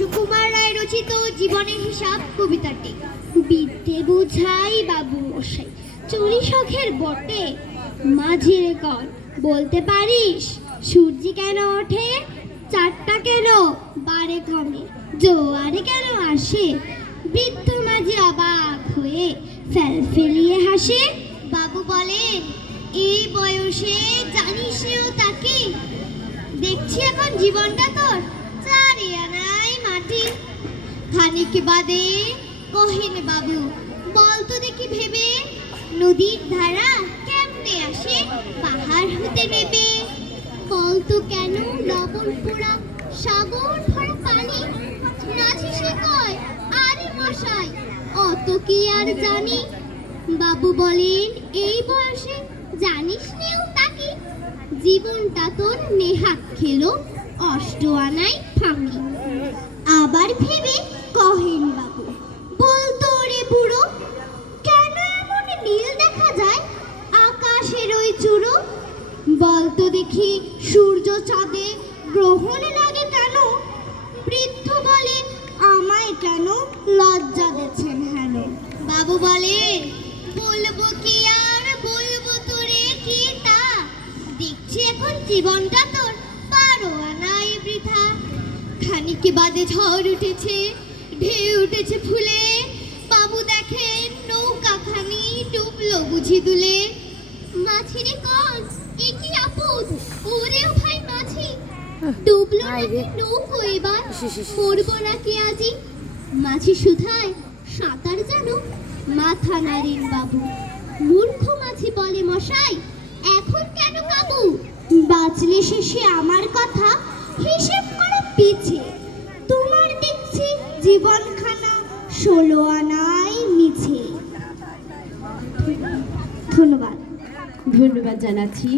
সুকুমার রায় রচিত জীবনের হিসাব কবিতাটি। বিদ্যে বুঝাই বাবু মশাই, চুরি শখের বটে, মাঝিরে কর বলতে পারিস সূর্যি কেন ওঠে, চারটা কেন বারে কমে, জোয়ারে কেন আসে। বৃদ্ধ মাঝি অবাক হয়ে ফেলিয়ে হাসে। বাবু বলেন, এই বয়সে জানিস ও তাকে, দেখছি এখন জীবনটা তোর চারে আনাই মাটি। খানিক বাদে কহেন বাবু, বল তো দেখি ভেবে, নদীর ধারা কেমনে আসে পাহাড় হতে নেবে। কল তো কেন লবণ পোড়া সাগর ভরা পানি, নাচি সে কয় আরে মশাই অত কি আর জানি। বাবু বলেন, এই বয়সে জানিস নেও তাকে, জীবনটা তোর নেহাত খেলো অষ্ট আনাই ফাঁকি। আবার ভেবে কহেন বাবু, বলতো রে বুড়ো, কেন এমন নীল দেখা যায় আকাশের ওই চূড়ো। বলতো দেখি সূর্য চাঁদে গ্রহণ লাগে কেন। বৃদ্ধ বলে, আমায় কেন লজ্জা দিচ্ছেন হেন। বাবু বলেন, বলবো কি আর বলবো তোরে কি তা, দেখছি এখন জীবনটা তোর পারো আনাই বৃথা। খানিক বাদে ঝড় উঠেছে, ঢেউ উঠেছে ফুলে, বাবু দেখেন নৌকাখানি ডুবলো বুঝি দুলে। মাছিরে কন এ কি আপদ, ওরেও ভাই মাছি, ডুবলো নাকি নৌকো এবার, মরবো নাকি আজি। মাছি শুধায়, সাঁতার জানো, মাথা নাড়েন বাবু। মূর্খ মাছি বলে, মশাই এখন কেন কাবু, বাঁচলে শেষে আমার কথা হিসেব করে পিছে, তোমার দেখছি জীবনখানা 16 আনাই মিছে। ধন্যবাদ। ধন্যবাদ জানাচ্ছি।